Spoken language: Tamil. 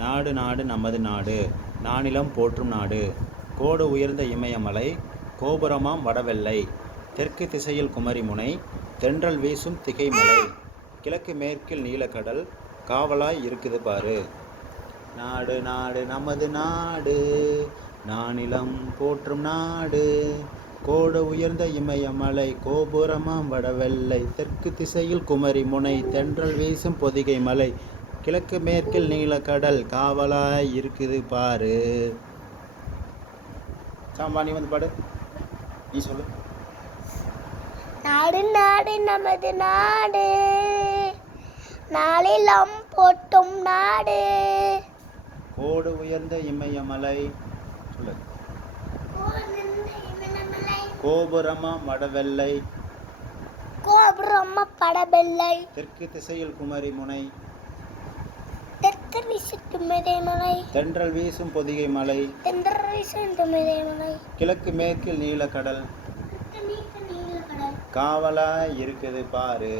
நாடு நாடு நமது நாடு நானிலம் போற்றும் நாடு. கோடு உயர்ந்த இமயமலை கோபுரமாம் வடவெள்ளை. தெற்கு திசையில் குமரிமுனை தென்றல் வீசும் திகைமலை. கிழக்கு மேற்கில் நீலக்கடல் காவலாய் இருக்குது பாரு. நாடு நாடு நமது நாடு நானிலம் போற்றும் நாடு. கோடு உயர்ந்த இமயமலை கோபுரமாம் வடவெள்ளை. தெற்கு திசையில் குமரிமுனை தென்றல் வீசும் பொதிகை மலை. கிழக்கு மேற்கில் நீலக்கடல் காவலாய் இருக்குது பாரு. சாம்பா நீ வந்து பாடு, நீ சொல்லு. நாடு நாடு நமது நாடு நாளிலம் போட்டும் நாடு. கோடு உயர்ந்த இமயமலை சொல்லு. கோபுரமாம் வடவெள்ளை. கோபுரமா படவெள்ளை. தெற்கு திசையில் குமரிமுனை தெற்கு வீசும் குமரிமலை. தென்றல் வீசும் பொதிகை மலை. தென்றல் வீசும் குமரிமலை. கிழக்கு மேற்கில் நீலக்கடல் காவலாய் இருக்குது பாரு.